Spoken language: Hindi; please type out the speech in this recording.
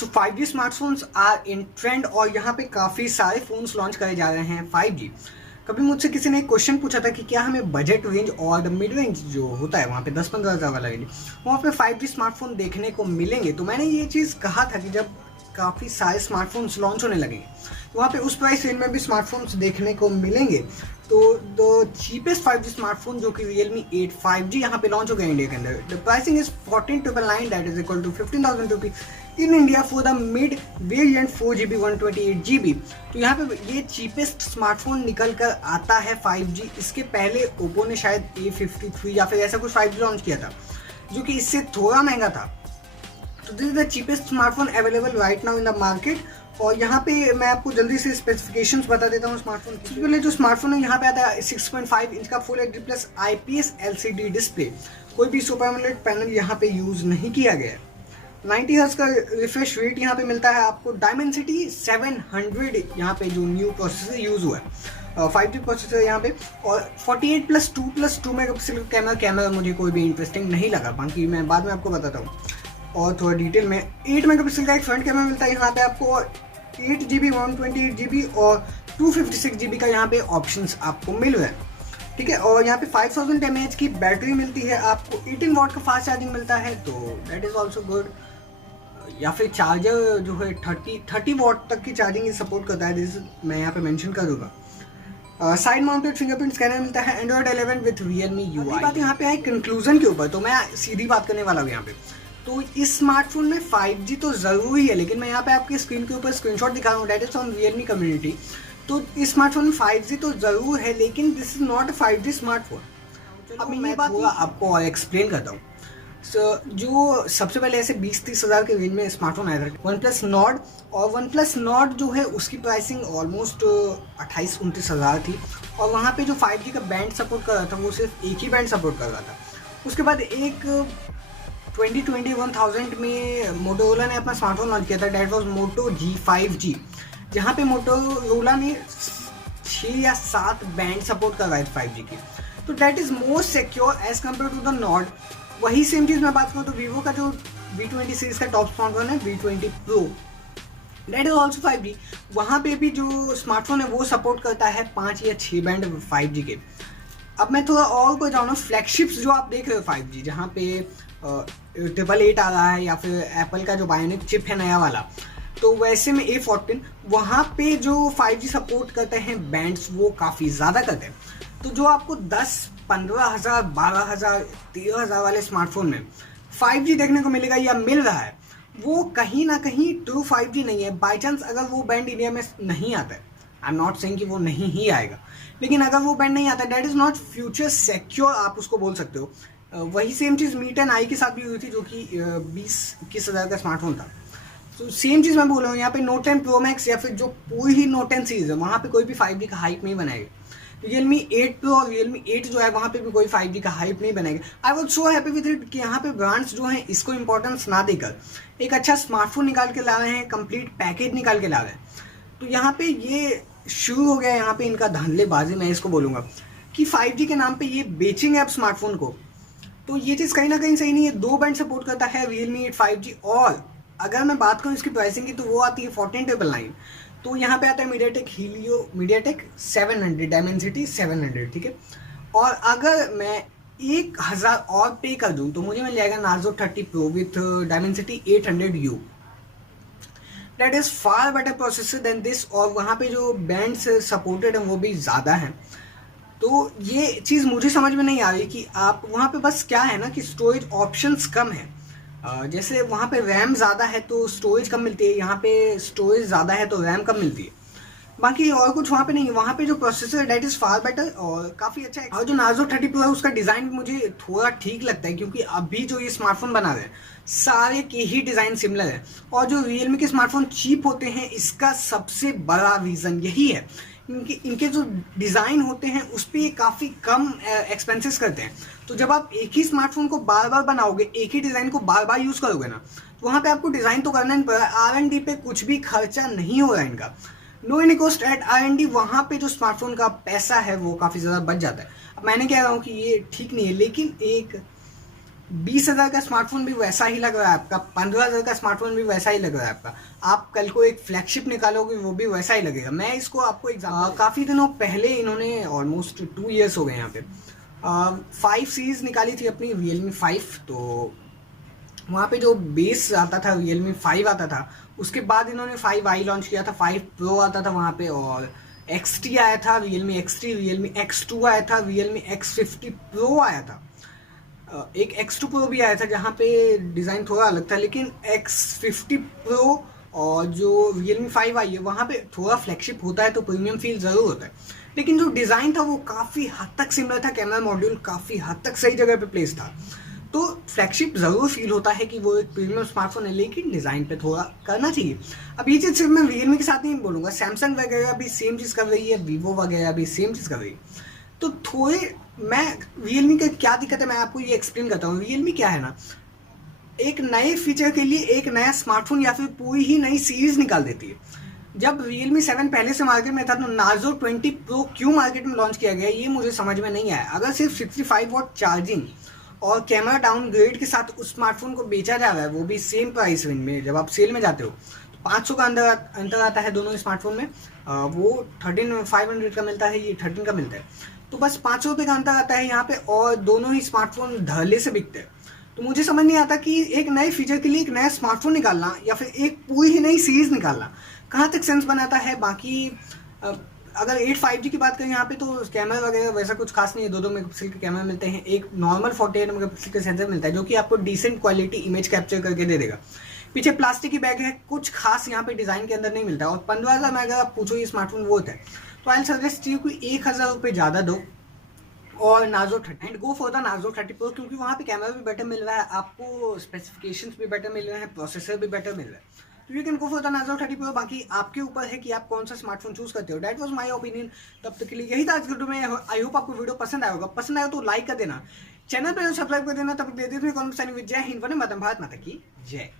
So 5G smartphones are in trend और यहाँ पे काफ़ी सारे फ़ोन्स लॉन्च करे जा रहे हैं 5G। कभी मुझसे किसी ने एक क्वेश्चन पूछा था कि क्या हमें बजट रेंज और द मिड रेंज जो होता है वहाँ पे 10-15 हज़ार वाला रेंज वहाँ पे 5G स्मार्टफोन देखने को मिलेंगे। तो मैंने ये चीज़ कहा था कि जब काफ़ी सारे स्मार्टफोन्स लॉन्च होने लगेंगे तो वहाँ पे उस प्राइस रेंज में भी स्मार्टफोन्स देखने को मिलेंगे। तो द चीपेस्ट 5G स्मार्टफोन जो कि Realme 8 5G यहाँ पे लॉन्च हो गया इंडिया के अंदर। The pricing is 14,999 that is equal to 15,000 rupees in India for the mid variant 4GB 128GB। तो यहाँ पे ये चीपेस्ट स्मार्टफोन निकल कर आता है 5G। इसके पहले ओप्पो ने शायद A53 या फिर ऐसा कुछ 5G लॉन्च किया था जो कि इससे थोड़ा महंगा था। तो this is the cheapest smartphone available right now in the market. और यहाँ पे मैं आपको जल्दी से स्पेसिफिकेशंस बता देता हूँ स्मार्टफोन की। सबसे पहले जो स्मार्टफोन है यहाँ पे आता है 6.5 इंच का full HD plus IPS LCD display. कोई भी सुपर एमोलेड पैनल यहाँ पे यूज नहीं किया गया है। 90 हर्ट्ज का रिफ्रेश रेट यहाँ पे मिलता है आपको। डायमेंसिटी 700 यहाँ पे जो न्यू प्रोसेसर यूज हुआ है 5G प्रोसेसर यहाँ पे। और 48+2+2 मेगापिक्सल कैमरा मुझे कोई भी इंटरेस्टिंग नहीं लगा, बाकी मैं बाद में आपको बताता हूँ और थोड़ा डिटेल में। 8 मेगापिक्सल का एक फ्रंट कैमरा मिलता है यहाँ पे आपको। 8GB 128GB और 256GB का यहाँ पे ऑप्शंस आपको मिल रहे हैं, ठीक है। और यहाँ पे 5000 mAh की बैटरी मिलती है आपको। 18 वाट का फास्ट चार्जिंग मिलता है, तो दैट इज ऑल्सो गुड। या फिर चार्जर जो है 30 वाट तक की चार्जिंग सपोर्ट करता है, दिस मैं यहाँ पे मेंशन कर दूंगा। साइड माउंटेड फिंगरप्रिंट स्कैनर मिलता है। Android 11 with Realme UI। बात यहाँ पे है कंक्लूजन के ऊपर, तो मैं सीधी बात करने वाला हूँ यहाँ पे। तो इस स्मार्टफोन में 5G तो जरूरी है, लेकिन मैं यहाँ पे आपके स्क्रीन के ऊपर स्क्रीनशॉट दिखा रहा हूँ, that is from Realme community. तो इस स्मार्टफोन में 5G तो जरूर है, लेकिन this is not a 5G smartphone. अब मैं थोड़ा आपको और एक्सप्लेन करता हूँ। जो सबसे पहले ऐसे 20-30 हज़ार के रेंज में स्मार्टफोन आया था OnePlus Nord। और OnePlus Nord जो है उसकी प्राइसिंग ऑलमोस्ट 28-29 हज़ार थी। और वहाँ पे जो 5G का बैंड सपोर्ट कर रहा था वो सिर्फ एक ही बैंड सपोर्ट कर रहा था। उसके बाद एक 2021,000 में मोटोरोला ने अपना स्मार्टफोन लॉन्च किया था, डेट वॉज Moto G5G, जहाँ पे मोटोरोला ने 6 या 7 बैंड सपोर्ट कर रहा है 5G की। तो that is more secure as compared to the not. वही सेम चीज़ मैं बात करूँ तो वीवो का जो V20 सीरीज का टॉप स्मार्टफोन है V20 Pro, date is also 5G। वहाँ पे भी जो स्मार्टफोन है वो सपोर्ट करता है 5 या 6 बैंड 5G के। अब मैं थोड़ा और को जाऊँ, फ्लैगशिप्स जो आप देख रहे हो 5G, जहाँ पे 888 आ रहा है या फिर एप्पल का जो बायोनिक चिप है नया वाला, तो वैसे में A14 वहाँ पे जो 5G सपोर्ट करते हैं बैंड्स वो काफ़ी ज़्यादा करते हैं। तो जो आपको 10-15 हज़ार 12 हज़ार 13 हज़ार वाले स्मार्टफोन में 5G देखने को मिलेगा या मिल रहा है, वो कहीं ना कहीं ट्रू 5G नहीं है। बाई चांस अगर वो बैंड इंडिया में नहीं आता है, आई एम नॉट सेइंग कि वो नहीं ही आएगा, लेकिन अगर वो बैंड नहीं आता that is not future secure, आप उसको बोल सकते हो। वही सेम चीज़ Mi 10i के साथ भी हुई थी, जो कि 20-21 हज़ार का स्मार्टफोन था। तो सेम चीज़ मैं बोल रहा हूँ यहाँ पे Note 10 Pro Max या फिर जो पूरी ही Note 10 सीरीज है वहाँ पे कोई भी 5G का हाइप नहीं बनाएगा। Realme 8 Pro और Realme 8 जो है वहाँ पे भी कोई 5G का हाइप नहीं बनाएगा। I was so happy with it कि यहाँ पे ब्रांड्स जो हैं इसको इंपॉर्टेंस ना देकर एक अच्छा स्मार्टफोन निकाल के ला रहे हैं, कंप्लीट पैकेज निकाल के ला रहे हैं। तो यहाँ पे ये शुरू हो गया यहाँ पे इनका धांधलेबाजी, मैं इसको बोलूँगा कि 5G के नाम पे ये बेचेंगे अब स्मार्टफोन को। तो ये चीज़ कहीं ना कहीं सही नहीं है। 2 बैंड सपोर्ट करता है Realme 8 5G। और अगर मैं बात करूँ इसकी प्राइसिंग की तो वो आती है 14,999। तो यहाँ पे आता है MediaTek 700 डायमेंसिटी 700, ठीक है। और अगर मैं 1000 और पे कर दूँ तो मुझे मिल जाएगा Narzo 30 Pro with Dimensity 800U। That is far better processor than this. और वहाँ पे जो बैंड्स सपोर्टेड हैं वो भी ज़्यादा हैं। तो ये चीज़ मुझे समझ में नहीं आ रही कि आप वहाँ पे बस क्या है ना कि स्टोरेज ऑप्शंस कम है। जैसे वहाँ पे रैम ज़्यादा है तो स्टोरेज कम मिलती है, यहाँ पे स्टोरेज ज़्यादा है तो रैम कम मिलती है। बाकी और कुछ वहाँ पे नहीं है। वहाँ पे जो processor that is far better और काफ़ी अच्छा है। और जो Narzo 30 Pro है उसका डिज़ाइन भी मुझे थोड़ा ठीक लगता है, क्योंकि अभी जो ये स्मार्टफोन बना रहे हैं सारे के ही डिज़ाइन सिमिलर है। और जो Realme के स्मार्टफोन चीप होते हैं इसका सबसे बड़ा रीज़न यही है, इनके जो डिज़ाइन होते हैं उस पर ये काफ़ी कम एक्सपेंसेस करते हैं। तो जब आप एक ही स्मार्टफोन को बार बार बनाओगे, एक ही डिज़ाइन को बार बार यूज़ करोगे ना, तो वहाँ पे आपको डिज़ाइन तो करना नहीं पड़ेगा। R&D पे कुछ भी खर्चा नहीं हो रहा है इनका। No any cost at R&D। वहाँ पे जो स्मार्टफोन का पैसा है वो काफ़ी ज़्यादा बच जाता है। अब मैंने कह रहा हूँ कि ये ठीक नहीं है, लेकिन एक 20,000 का स्मार्टफोन भी वैसा ही लग रहा है आपका, 15,000 का स्मार्टफोन भी वैसा ही लग रहा है आपका। आप कल को एक फ्लैगशिप निकालोगे वो भी वैसा ही लगेगा। मैं इसको आपको एग्जाम्पल, काफ़ी दिनों पहले इन्होंने ऑलमोस्ट 2 ईयर्स हो गए यहाँ पे 5 सीरीज निकाली थी अपनी Realme 5। तो वहाँ पे जो बेस आता था Realme 5 आता था, उसके बाद इन्होंने 5i लॉन्च किया था, 5 Pro आता था वहाँ पे, और XT आया था, Realme XT, Realme X2 आया था, Realme X50 Pro आया था, एक X2 Pro भी आया था जहाँ पे डिज़ाइन थोड़ा अलग था। लेकिन X50 Pro और जो Realme 5 आई है वहाँ पे थोड़ा फ्लैगशिप होता है तो प्रीमियम फील ज़रूर होता है, लेकिन जो डिज़ाइन था वो काफ़ी हद तक सिमिलर था, कैमरा मॉड्यूल काफ़ी हद तक सही जगह पे प्लेस था। तो फ्लैगशिप ज़रूर फील होता है कि वो एक प्रीमियम स्मार्टफोन है, लेकिन डिज़ाइन पे थोड़ा करना चाहिए। अब ये चीज़ सिर्फ मैं Realme के साथ नहीं बोलूँगा, सैमसंग वगैरह भी सेम चीज़ कर रही है, वीवो वगैरह भी सेम चीज़ कर रही है। तो थोड़े मैं Realme का क्या दिक्कत है मैं आपको ये एक्सप्लेन करता हूँ। Realme क्या है ना, एक नए फीचर के लिए एक नया स्मार्टफोन या फिर पूरी ही नई सीरीज निकाल देती है। जब Realme 7 पहले से मार्केट में था तो Narzo 20 Pro क्यों मार्केट में लॉन्च किया गया ये मुझे समझ में नहीं आया। अगर सिर्फ 65 वॉट चार्जिंग और कैमरा डाउनग्रेड के साथ उस स्मार्टफोन को बेचा जा रहा है, वो भी सेम प्राइस रेंज में, जब आप सेल में जाते हो तो 500 का अंतर आता है दोनों स्मार्टफोन में। वो 13,500 का मिलता है, ये 13 का मिलता है, तो बस 500 रुपये का अंतर आता है यहाँ पे, और दोनों ही स्मार्टफोन धड़ल्ले से बिकते हैं। तो मुझे समझ नहीं आता कि एक नए फीचर के लिए एक नया स्मार्टफोन निकालना या फिर एक पूरी ही नई सीरीज निकालना कहाँ तक सेंस बनाता है। बाकी अगर 8 5G की बात करें यहाँ पे तो कैमरा वगैरह वैसा कुछ खास नहीं है, 2 मेगापिक्सल के कैमरा मिलते हैं, एक नॉर्मल 48 मेगापिक्सल का सेंसर मिलता है जो कि आपको डिसेंट क्वालिटी इमेज कैप्चर करके दे देगा। पीछे प्लास्टिक की बैग है, कुछ खास यहाँ पे डिज़ाइन के अंदर नहीं मिलता है। और 15,000 में अगर आप पूछो ये स्मार्टफोन वो होता है तो आई सजेस्ट यू कि 1,000 रुपये ज़्यादा दो और Narzo 30 and go for the Narzo 30 Pro, क्योंकि वहाँ पे कैमरा भी बेटर मिल रहा है आपको, स्पेसिफिकेशंस भी बेटर मिल रहे हैं, प्रोसेसर भी बेटर मिल रहा है। तो you can go for the Narzo 30 Pro। बाकी आपके ऊपर है कि आप कौन सा स्मार्टफोन चूज करते हो। That was my opinion. तब तक के लिए यही था आज वीडियो में। आई होप आपको वीडियो पसंद आएगा, पसंद आया तो लाइक कर देना, चैनल पर सब्सक्राइब कर देना। तब तक दे देते हैं कॉन्वर्सेशन विद जय हिंद, वंदे मातरम, भारत माता की जय।